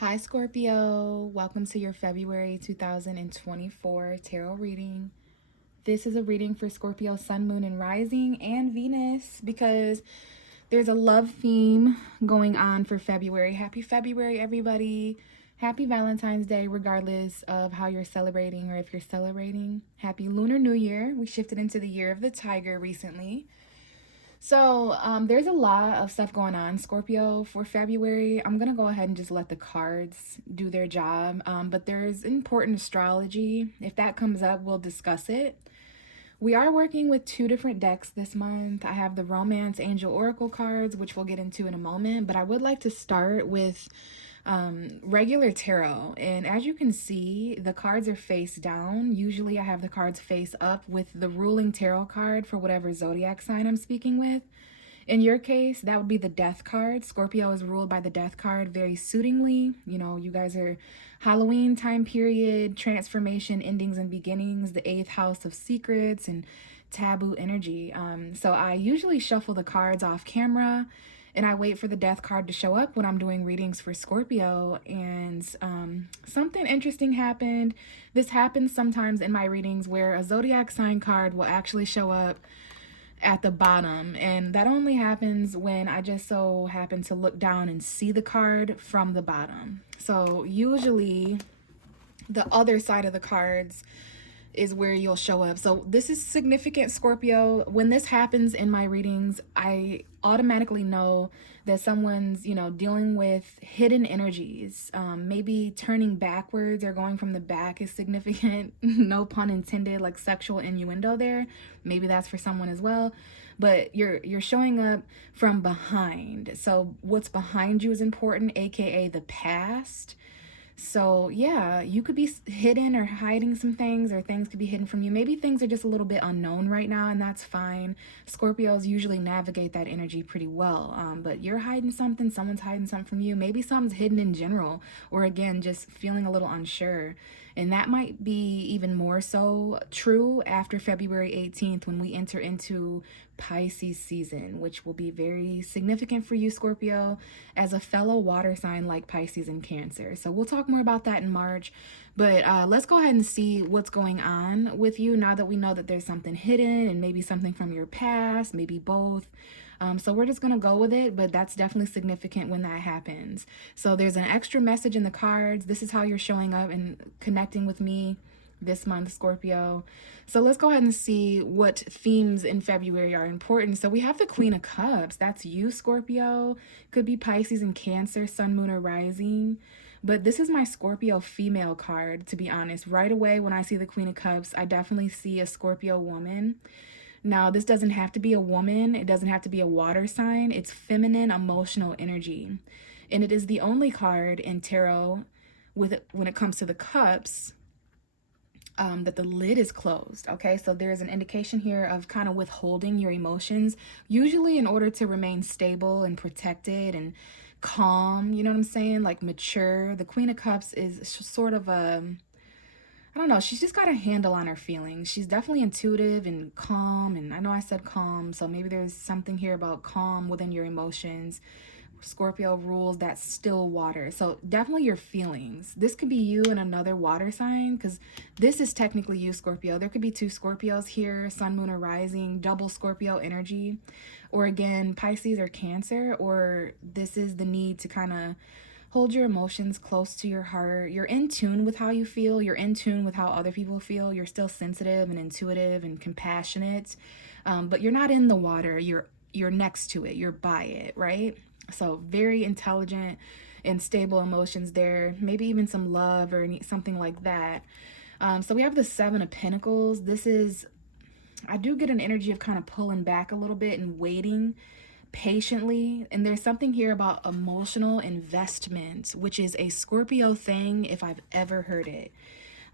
Hi, Scorpio. Welcome to your February 2024 tarot reading. This is a reading for Scorpio, Sun, Moon, and Rising, and Venus because there's a love theme going on for February. Happy February, everybody. Happy Valentine's Day, regardless of how you're celebrating or if you're celebrating. Happy Lunar New Year. We shifted into the year of the tiger recently. So there's a lot of stuff going on, Scorpio, for February. I'm going to go ahead and just let the cards do their job. But there's important astrology. If that comes up, we'll discuss it. We are working with two different decks this month. I have the Romance Angel Oracle cards, which we'll get into in a moment. But I would like to start with regular tarot. And as you can see, the cards are face down. Usually I have the cards face up with the ruling tarot card for whatever zodiac sign I'm speaking with. In your case, that would be the Death card. Scorpio is ruled by the Death card very suitingly. You know, you guys are Halloween time period, transformation, endings, and beginnings, the eighth house of secrets and taboo energy. So I usually shuffle the cards off camera and I wait for the Death card to show up when I'm doing readings for Scorpio. And something interesting happened. This happens sometimes in my readings where a zodiac sign card will actually show up at the bottom, and that only happens when I just so happen to look down and see the card from the bottom. So usually the other side of the cards is where you'll show up. So this is significant, Scorpio. When this happens in my readings, I automatically know that someone's, dealing with hidden energies. Maybe turning backwards or going from the back is significant. No pun intended, like sexual innuendo there. Maybe that's for someone as well. But you're showing up from behind. So what's behind you is important, aka the past. So, yeah, you could be hidden or hiding some things, or things could be hidden from you. Maybe things are just a little bit unknown right now, and that's fine. Scorpios usually navigate that energy pretty well. But you're hiding something, someone's hiding something from you. Maybe something's hidden in general, or again, just feeling a little unsure. And that might be even more so true after February 18th when we enter into Pisces season, which will be very significant for you, Scorpio, as a fellow water sign like Pisces and Cancer. So we'll talk more about that in March. But let's go ahead and see what's going on with you now that we know that there's something hidden and maybe something from your past, maybe both. So we're just going to go with it, but that's definitely significant when that happens. So there's an extra message in the cards. This is how you're showing up and connecting with me this month, Scorpio. So let's go ahead and see what themes in February are important. So we have the Queen of Cups. That's you, Scorpio. Could be Pisces and Cancer, Sun, Moon, or Rising. But this is my Scorpio female card, to be honest. Right away, when I see the Queen of Cups, I definitely see a Scorpio woman. Now, this doesn't have to be a woman. It doesn't have to be a water sign. It's feminine emotional energy. And it is the only card in tarot when it comes to the cups that the lid is closed. Okay, so there's an indication here of kind of withholding your emotions, usually in order to remain stable and protected and calm. You know what I'm saying? Like mature. The Queen of Cups is sort of I don't know, she's just got a handle on her feelings. She's definitely intuitive and calm. And I know I said calm, so maybe there's something here about calm within your emotions. Scorpio rules that still water. So definitely your feelings. This could be you and another water sign, because this is technically you, Scorpio. There could be two Scorpios here, Sun, Moon, or Rising, double Scorpio energy. Or again, Pisces or Cancer. Or this is the need to kind of hold your emotions close to your heart. You're in tune with how you feel. You're in tune with how other people feel. You're still sensitive and intuitive and compassionate. But you're not in the water. You're next to it. You're by it, right? So very intelligent and stable emotions there. Maybe even some love or something like that. So we have the Seven of Pentacles. I do get an energy of kind of pulling back a little bit and waiting patiently. And there's something here about emotional investment, which is a Scorpio thing if I've ever heard it.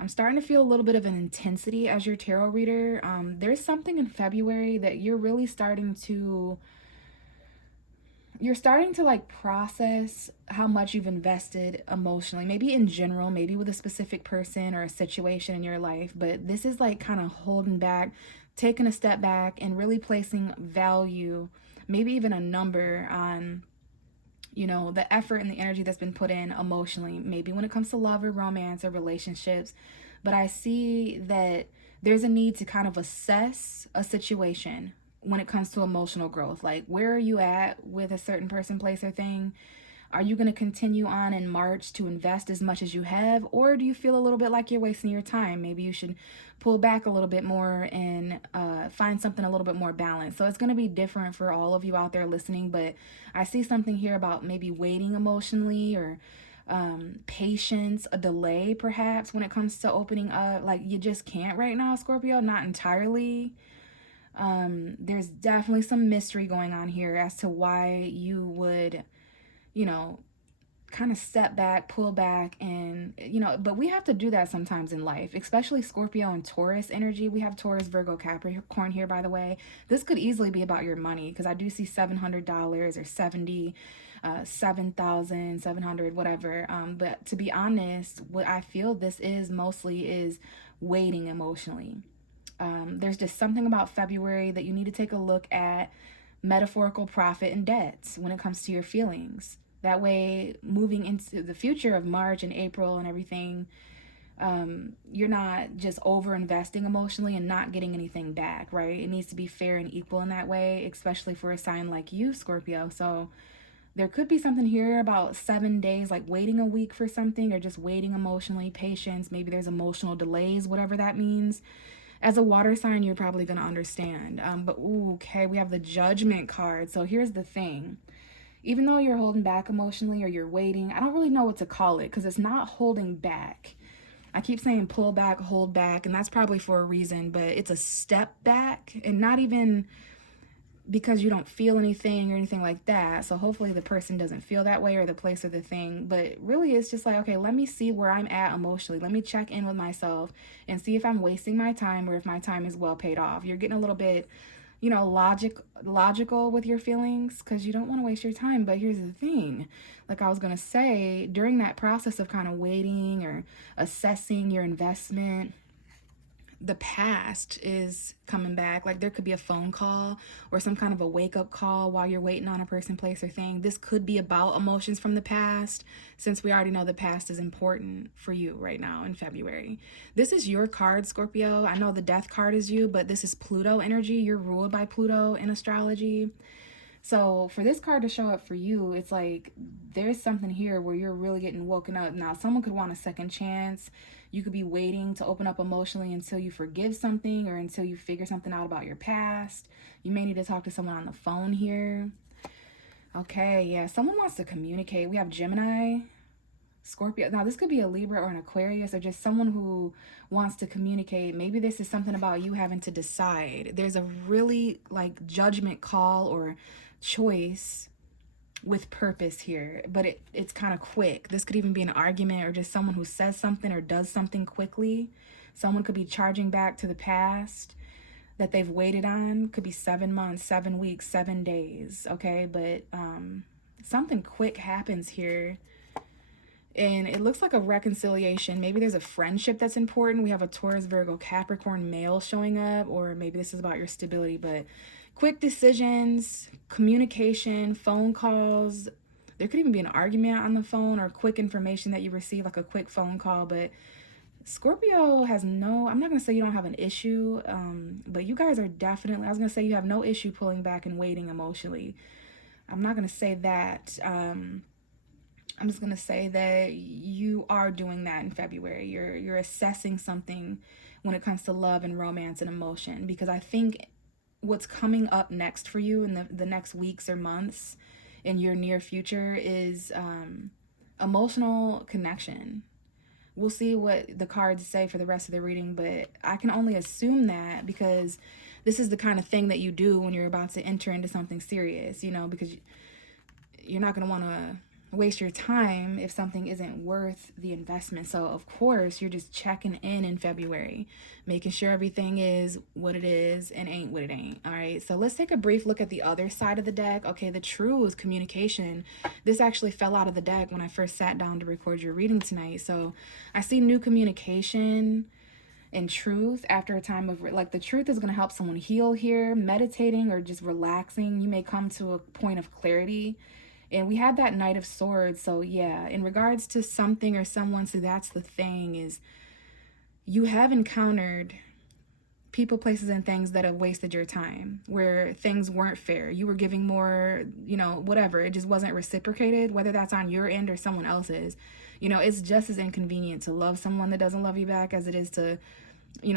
I'm starting to feel a little bit of an intensity as your tarot reader. There's something in February that you're starting to like process how much you've invested emotionally, maybe in general, maybe with a specific person or a situation in your life. But this is like kind of holding back, taking a step back and really placing value, maybe even a number on You know, the effort and the energy that's been put in emotionally, maybe when it comes to love or romance or relationships. But I see that there's a need to kind of assess a situation when it comes to emotional growth. Like, where are you at with a certain person, place, or thing? Are you going to continue on in March to invest as much as you have? Or do you feel a little bit like you're wasting your time? Maybe you should pull back a little bit more and find something a little bit more balanced. So it's going to be different for all of you out there listening. But I see something here about maybe waiting emotionally, or patience, a delay perhaps when it comes to opening up. Like, you just can't right now, Scorpio, not entirely. There's definitely some mystery going on here as to why you would, you know, kind of step back, pull back, and, you know, but we have to do that sometimes in life, especially Scorpio and Taurus energy. We have Taurus, Virgo, Capricorn here, by the way. This could easily be about your money, because I do see $700 or 70, 7,700, whatever. But to be honest, what I feel this is mostly is waiting emotionally. There's just something about February that you need to take a look at metaphorical profit and debts when it comes to your feelings. That way, moving into the future of March and April and everything, you're not just over investing emotionally and not getting anything back, right? It needs to be fair and equal in that way, especially for a sign like you, Scorpio. So there could be something here about 7 days, like waiting a week for something, or just waiting emotionally, patience. Maybe there's emotional delays, whatever that means. As a water sign, you're probably going to understand. But okay, we have the Judgment card. So here's the thing. Even though you're holding back emotionally or you're waiting, I don't really know what to call it, because it's not holding back. I keep saying pull back, hold back, and that's probably for a reason, but it's a step back, and not even because you don't feel anything or anything like that. So hopefully the person doesn't feel that way, or the place or the thing. But really, it's just like, okay, let me see where I'm at emotionally. Let me check in with myself and see if I'm wasting my time or if my time is well paid off. You're getting a little bit, you know, logical with your feelings, because you don't want to waste your time. But here's the thing, like I was going to say, during that process of kind of waiting or assessing your investment, the past is coming back. Like, there could be a phone call or some kind of a wake-up call while you're waiting on a person, place, or thing. This could be about emotions from the past, since we already know the past is important for you right now in February. This is your card, Scorpio. I know the Death card is you, but this is Pluto energy. You're ruled by Pluto in astrology. So for this card to show up for you, it's like there's something here where you're really getting woken up. Now, someone could want a second chance. You could be waiting to open up emotionally until you forgive something, or until you figure something out about your past. You may need to talk to someone on the phone here. Okay, yeah, someone wants to communicate. We have Gemini, Scorpio. Now, this could be a Libra or an Aquarius, or just someone who wants to communicate. Maybe this is something about you having to decide. There's a really like judgment call or choice with purpose here, but it's kind of quick. This could even be an argument, or just someone who says something or does something quickly. Someone could be charging back to the past that they've waited on. Could be 7 months, 7 weeks, 7 days. Okay, but something quick happens here. And it looks like a reconciliation. Maybe there's a friendship that's important. We have a Taurus, Virgo, Capricorn male showing up, or maybe this is about your stability. But quick decisions, communication, phone calls. There could even be an argument on the phone, or quick information that you receive, like a quick phone call. But Scorpio has no, I'm not going to say you don't have an issue, but you guys are definitely, I was going to say you have no issue pulling back and waiting emotionally. I'm not going to say that. I'm just going to say that you are doing that in February. You're assessing something when it comes to love and romance and emotion, because I think what's coming up next for you in the next weeks or months in your near future is emotional connection. We'll see what the cards say for the rest of the reading, but I can only assume that because this is the kind of thing that you do when you're about to enter into something serious, you know, because you're not going to want to waste your time if something isn't worth the investment. So of course you're just checking in February, making sure everything is what it is and ain't what it ain't. All right, so let's take a brief look at the other side of the deck. Okay, the True is communication. This actually fell out of the deck when I first sat down to record your reading tonight. So I see new communication and truth after a time of, like, the truth is going to help someone heal here. Meditating or just relaxing, you may come to a point of clarity And we had that Knight of Swords. So yeah, in regards to something or someone, so that's the thing, is you have encountered people, places, and things that have wasted your time, where things weren't fair. You were giving more, whatever. It just wasn't reciprocated, whether that's on your end or someone else's. It's just as inconvenient to love someone that doesn't love you back as it is to,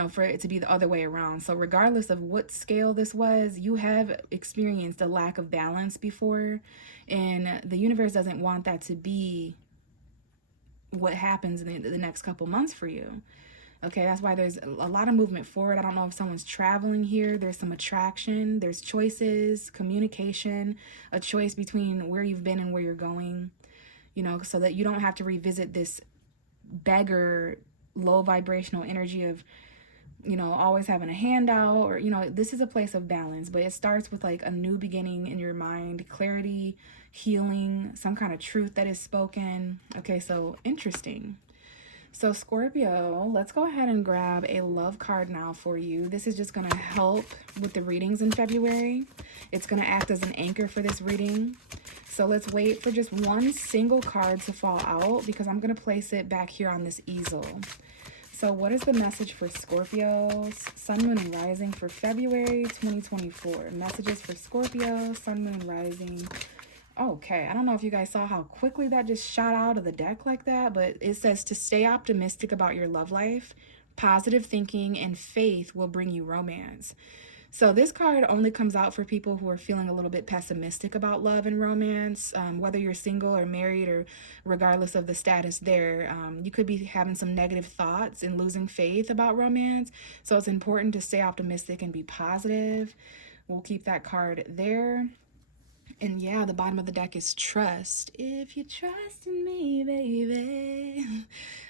for it to be the other way around. So regardless of what scale this was, you have experienced a lack of balance before, and the universe doesn't want that to be what happens in the next couple months for you. Okay, that's why there's a lot of movement forward. I don't know if someone's traveling here. There's some attraction. There's choices, communication, a choice between where you've been and where you're going, so that you don't have to revisit this beggar, low vibrational energy of, always having a handout, or, this is a place of balance, but it starts with like a new beginning in your mind, clarity, healing, some kind of truth that is spoken. Okay, so interesting. So Scorpio, let's go ahead and grab a love card now for you. This is just going to help with the readings in February. It's going to act as an anchor for this reading. So let's wait for just one single card to fall out, because I'm going to place it back here on this easel. So what is the message for Scorpio, Sun, Moon, and Rising for February 2024? Messages for Scorpio, Sun, Moon, and Rising. Okay, I don't know if you guys saw how quickly that just shot out of the deck like that, but it says to stay optimistic about your love life. Positive thinking and faith will bring you romance. So this card only comes out for people who are feeling a little bit pessimistic about love and romance, whether you're single or married, or regardless of the status there. You could be having some negative thoughts and losing faith about romance. So it's important to stay optimistic and be positive. We'll keep that card there. And yeah, the bottom of the deck is trust. If you trust in me, baby.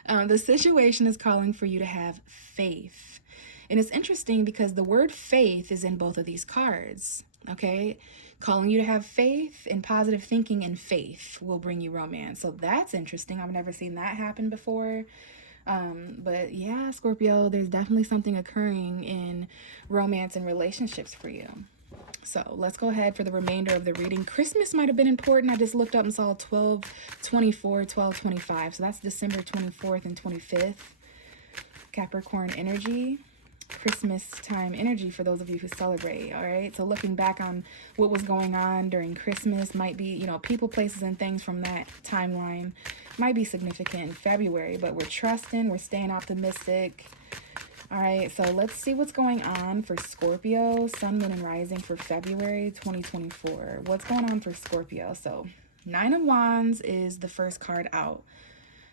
The situation is calling for you to have faith. And it's interesting because the word faith is in both of these cards. Okay, calling you to have faith, and positive thinking and faith will bring you romance. So that's interesting. I've never seen that happen before. But yeah, Scorpio, there's definitely something occurring in romance and relationships for you. So let's go ahead for the remainder of the reading. Christmas might have been important. I just looked up and saw 12/24, 12/25. So that's December 24th and 25th. Capricorn energy. Christmas time energy for those of you who celebrate. All right, so looking back on what was going on during Christmas might be, people, places, and things from that timeline might be significant in February, but we're trusting, we're staying optimistic. All right, so let's see what's going on for Scorpio, Sun, Moon, and Rising for February 2024. What's going on for Scorpio? So 9 of Wands is the first card out.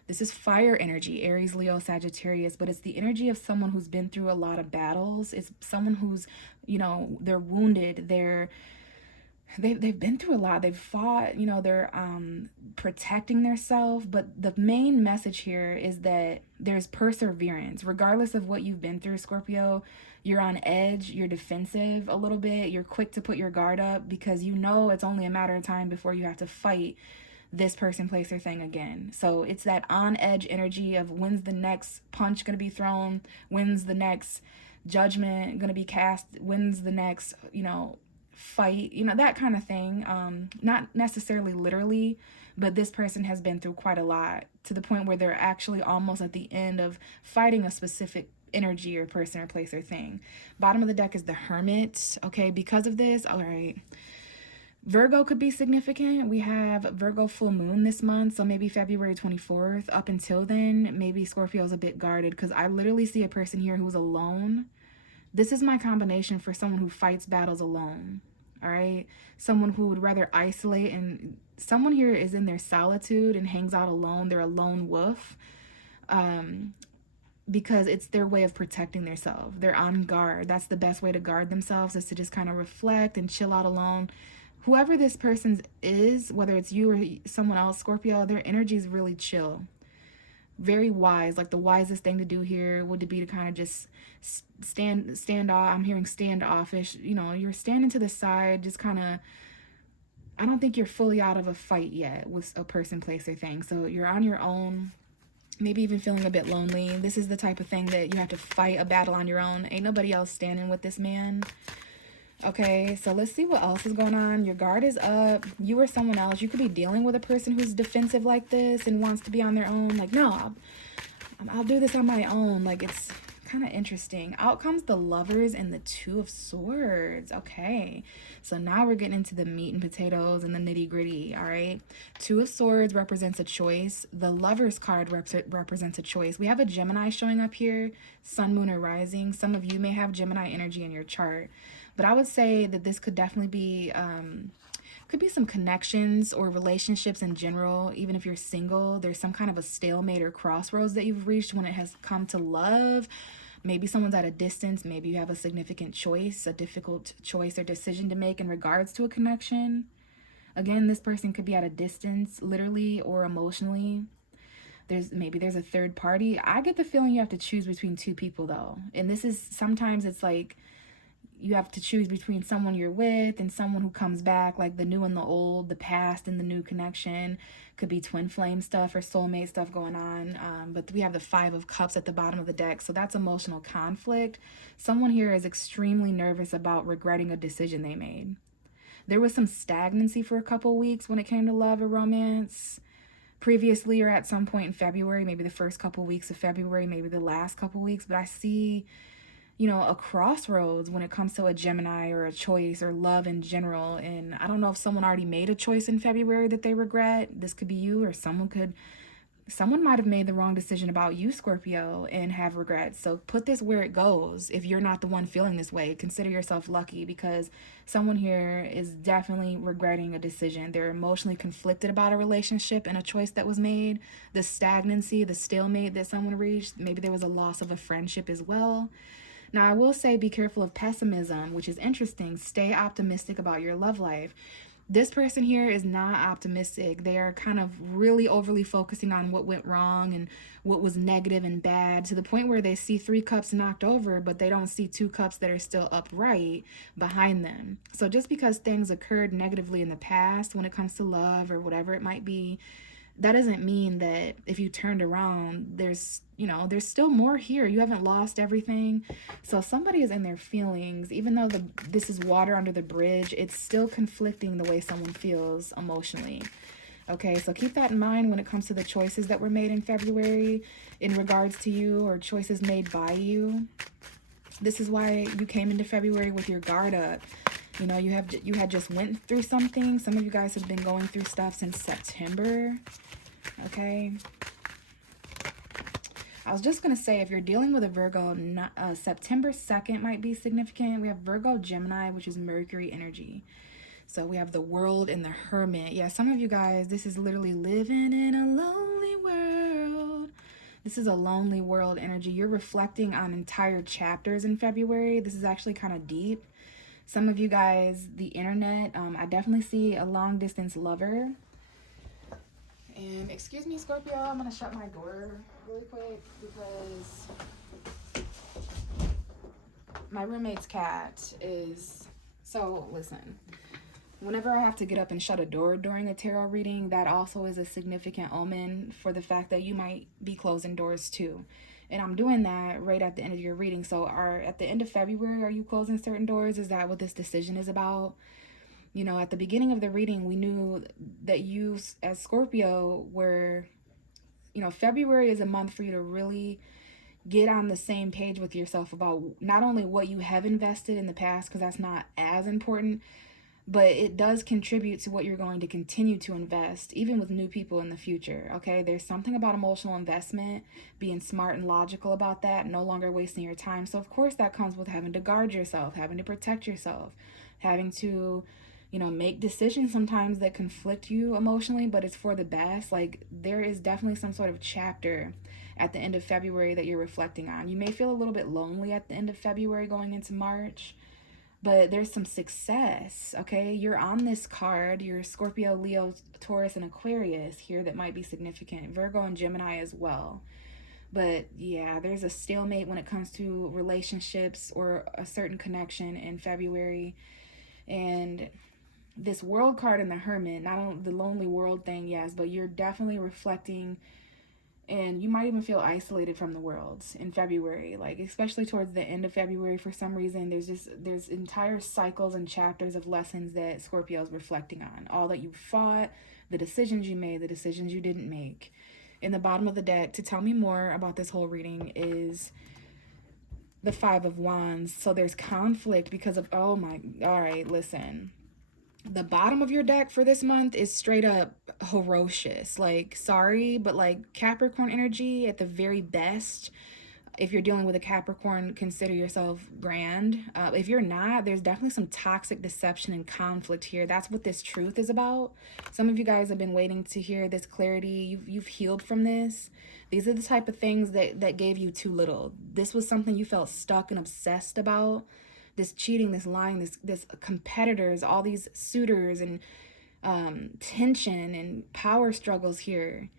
This is fire energy, Aries, Leo, Sagittarius, but it's the energy of someone who's been through a lot of battles. It's someone who's, they're wounded, they've been through a lot. They've fought, they're protecting themselves. But the main message here is that there's perseverance. Regardless of what you've been through, Scorpio, you're on edge, you're defensive a little bit, you're quick to put your guard up, because it's only a matter of time before you have to fight this person, place, or thing again. So it's that on edge energy of when's the next punch going to be thrown, when's the next judgment going to be cast, when's the next, fight, that kind of thing. Not necessarily literally, but this person has been through quite a lot, to the point where they're actually almost at the end of fighting a specific energy or person or place or thing. Bottom of the deck is the Hermit. Okay, because of this, all right, Virgo could be significant. We have Virgo full moon this month, so maybe February 24th. Up until then, maybe Scorpio's a bit guarded, because I literally see a person here who's alone. This is my combination for someone who fights battles alone. All right, someone who would rather isolate, and someone here is in their solitude and hangs out alone. They're a lone wolf, because it's their way of protecting themselves. They're on guard. That's the best way to guard themselves, is to just kind of reflect and chill out alone. Whoever this person is, whether it's you or someone else, Scorpio, their energy is really chill. Very wise. Like the wisest thing to do here would be to kind of just stand off. I'm hearing standoffish. You're standing to the side, just kind of, I don't think you're fully out of a fight yet with a person, place, or thing. So you're on your own, maybe even feeling a bit lonely. This is the type of thing that you have to fight a battle on your own. Ain't nobody else standing with this man. Okay, so let's see what else is going on. Your guard is up. You or someone else. You could be dealing with a person who's defensive like this and wants to be on their own. Like, no, I'll do this on my own. Like, it's kind of interesting. Out comes the Lovers and the Two of Swords. Okay, so now we're getting into the meat and potatoes and the nitty gritty. All right, Two of Swords represents a choice. The Lovers card represents a choice. We have a Gemini showing up here, Sun, Moon, or Rising. Some of you may have Gemini energy in your chart, but I would say that this could definitely be could be some connections or relationships in general. Even if you're single, there's some kind of a stalemate or crossroads that you've reached when it has come to love. Maybe someone's at a distance. Maybe you have a significant choice, a difficult choice or decision to make in regards to a connection. Again, this person could be at a distance, literally or emotionally. There's a third party. I get the feeling you have to choose between two people though. And this is sometimes it's like you have to choose between someone you're with and someone who comes back, like the new and the old, the past and the new connection. Could be twin flame stuff or soulmate stuff going on. But we have the Five of Cups at the bottom of the deck, so that's emotional conflict. Someone here is extremely nervous about regretting a decision they made. There was some stagnancy for a couple weeks when it came to love or romance previously, or at some point in February, maybe the first couple weeks of February, maybe the last couple weeks. But I see a crossroads when it comes to a Gemini or a choice or love in general. And I don't know if someone already made a choice in February that they regret. This could be you, or someone might have made the wrong decision about you, Scorpio, and have regrets. So put this where it goes. If you're not the one feeling this way, consider yourself lucky, because someone here is definitely regretting a decision. They're emotionally conflicted about a relationship and a choice that was made. The stagnancy, the stalemate that someone reached. Maybe there was a loss of a friendship as well. Now, I will say be careful of pessimism, which is interesting. Stay optimistic about your love life. This person here is not optimistic. They are kind of really overly focusing on what went wrong and what was negative and bad, to the point where they see 3 cups knocked over, but they don't see 2 cups that are still upright behind them. So just because things occurred negatively in the past when it comes to love or whatever it might be, that doesn't mean that if you turned around, there's still more here. You haven't lost everything. So somebody is in their feelings. Even though this is water under the bridge, it's still conflicting the way someone feels emotionally. Okay, so keep that in mind when it comes to the choices that were made in February in regards to you, or choices made by you. This is why you came into February with your guard up. You had just went through something. Some of you guys have been going through stuff since September. Okay. I was just going to say, if you're dealing with a Virgo, September 2nd might be significant. We have Virgo Gemini, which is Mercury energy. So we have the World and the Hermit. Yeah, some of you guys, this is literally living in a lonely world. This is a lonely world energy. You're reflecting on entire chapters in February. This is actually kind of deep. Some of you guys, the internet, I definitely see a long distance lover. And excuse me, Scorpio, I'm going to shut my door really quick because my roommate's cat is... So, listen. Whenever I have to get up and shut a door during a tarot reading, that also is a significant omen for the fact that you might be closing doors too. And I'm doing that right at the end of your reading. So at the end of February, are you closing certain doors? Is that what this decision is about? At the beginning of the reading, we knew that you as Scorpio were, February is a month for you to really get on the same page with yourself about not only what you have invested in the past, because that's not as important, but it does contribute to what you're going to continue to invest, even with new people in the future. Okay, there's something about emotional investment, being smart and logical about that, no longer wasting your time. So of course that comes with having to guard yourself, having to protect yourself, having to make decisions sometimes that conflict you emotionally, but it's for the best. Like, there is definitely some sort of chapter at the end of February that you're reflecting on. You may feel a little bit lonely at the end of February going into March, but there's some success. Okay, you're on this card. You're Scorpio, Leo, Taurus, and Aquarius here that might be significant. Virgo and Gemini as well. But yeah, there's a stalemate when it comes to relationships or a certain connection in February. And this World card in the Hermit, not only the lonely world thing, yes, but you're definitely reflecting And you might even feel isolated from the world in February, like especially towards the end of February. For some reason, there's entire cycles and chapters of lessons that Scorpio is reflecting on, all that you fought, the decisions you made, the decisions you didn't make. In the bottom of the deck, to tell me more about this whole reading, is the Five of Wands. So there's conflict because of, oh my, all right, listen, the bottom of your deck for this month is straight up ferocious. Like, sorry, but like Capricorn energy at the very best. If you're dealing with a Capricorn, consider yourself grand. If you're not, there's definitely some toxic deception and conflict here. That's what this truth is about. Some of you guys have been waiting to hear this clarity. You've healed from this. These are the type of things that gave you too little. This was something you felt stuck and obsessed about. This cheating, this lying, this competitors, all these suitors, and tension and power struggles here.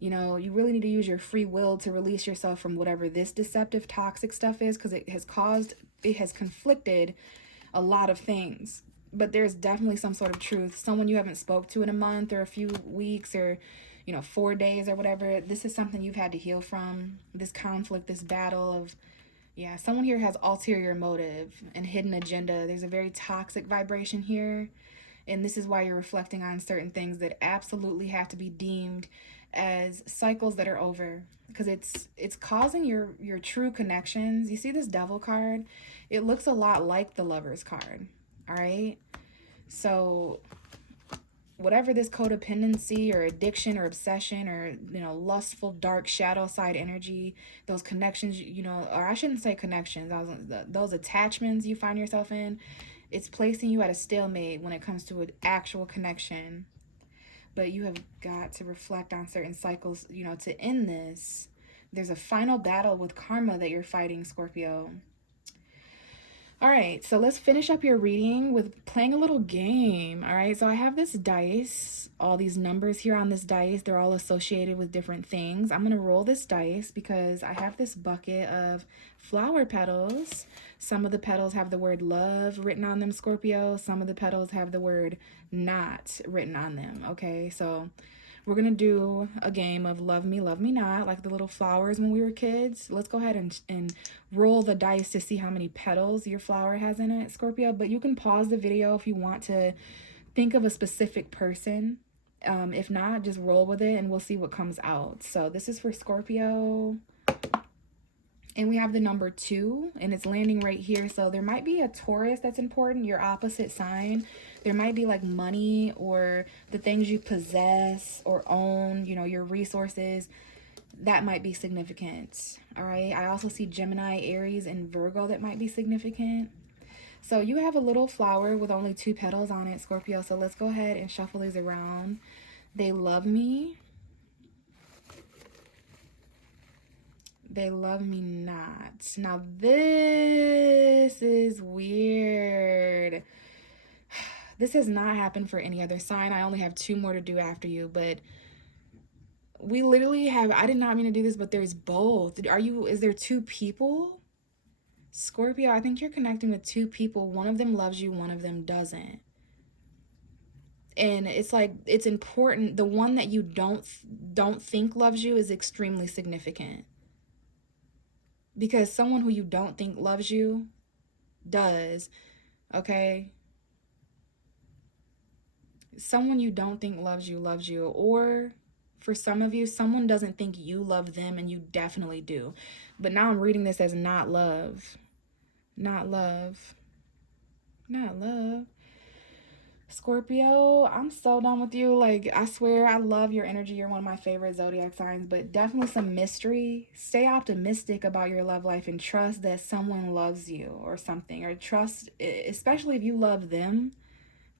You know, you really need to use your free will to release yourself from whatever this deceptive, toxic stuff is, because it has conflicted a lot of things. But there's definitely some sort of truth. Someone you haven't spoke to in a month or a few weeks or, 4 days or whatever. This is something you've had to heal from. This conflict, this battle of, yeah, someone here has ulterior motive and hidden agenda. There's a very toxic vibration here. And this is why you're reflecting on certain things that absolutely have to be deemed as cycles that are over, because it's causing your true connections. You see this Devil card? It looks a lot like the Lover's card. All right? So whatever this codependency or addiction or obsession or, lustful, dark shadow side energy, those connections, or I shouldn't say connections, those attachments you find yourself in, it's placing you at a stalemate when it comes to an actual connection. But you have got to reflect on certain cycles, to end this. There's a final battle with karma that you're fighting, Scorpio. All right, so let's finish up your reading with playing a little game. All right, so I have this dice, all these numbers here on this dice. They're all associated with different things. I'm going to roll this dice because I have this bucket of flower petals. Some of the petals have the word love written on them, Scorpio. Some of the petals have the word not written on them, okay? So we're going to do a game of love me not, like the little flowers when we were kids. Let's go ahead and roll the dice to see how many petals your flower has in it, Scorpio. But you can pause the video if you want to think of a specific person. If not, just roll with it and we'll see what comes out. So this is for Scorpio. And we have the number 2, and it's landing right here. So there might be a Taurus that's important, your opposite sign. There might be like money or the things you possess or own, your resources. That might be significant. All right. I also see Gemini, Aries, and Virgo that might be significant. So you have a little flower with only 2 petals on it, Scorpio. So let's go ahead and shuffle these around. They love me. They love me not. Now this is weird. This has not happened for any other sign. I only have 2 more to do after you, but we literally have, I did not mean to do this, but there's both. Is there 2 people? Scorpio, I think you're connecting with 2 people. One of them loves you, one of them doesn't. And it's like, it's important. The one that you don't think loves you is extremely significant. Because someone who you don't think loves you does, okay? Someone you don't think loves you. Or for some of you, someone doesn't think you love them and you definitely do. But now I'm reading this as not love. Not love. Not love. Scorpio, I'm so done with you. Like, I swear, I love your energy. You're one of my favorite zodiac signs, but definitely some mystery. Stay optimistic about your love life and trust that someone loves you or something. Or trust, especially if you love them,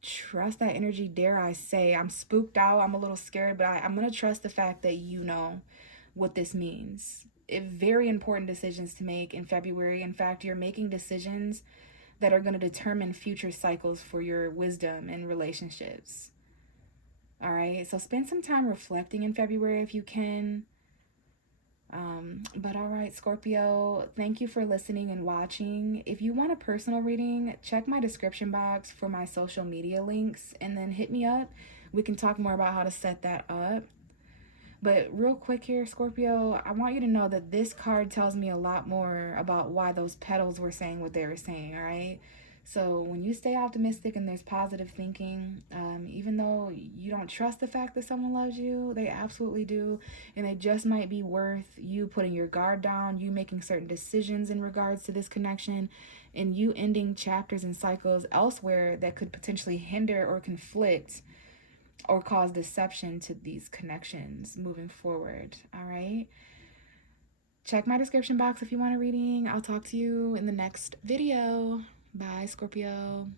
trust that energy, dare I say. I'm spooked out. I'm a little scared, but I'm going to trust the fact that you know what this means. Very important decisions to make in February. In fact, you're making decisions that are going to determine future cycles for your wisdom and relationships. All right, so spend some time reflecting in February if you can. But all right, Scorpio, thank you for listening and watching. If you want a personal reading, check my description box for my social media links and then hit me up. We can talk more about how to set that up. But real quick here, Scorpio, I want you to know that this card tells me a lot more about why those petals were saying what they were saying, all right? So when you stay optimistic and there's positive thinking, even though you don't trust the fact that someone loves you, they absolutely do. And it just might be worth you putting your guard down, you making certain decisions in regards to this connection, and you ending chapters and cycles elsewhere that could potentially hinder or conflict or cause deception to these connections moving forward. All right. Check my description box if you want a reading. I'll talk to you in the next video. Bye, Scorpio.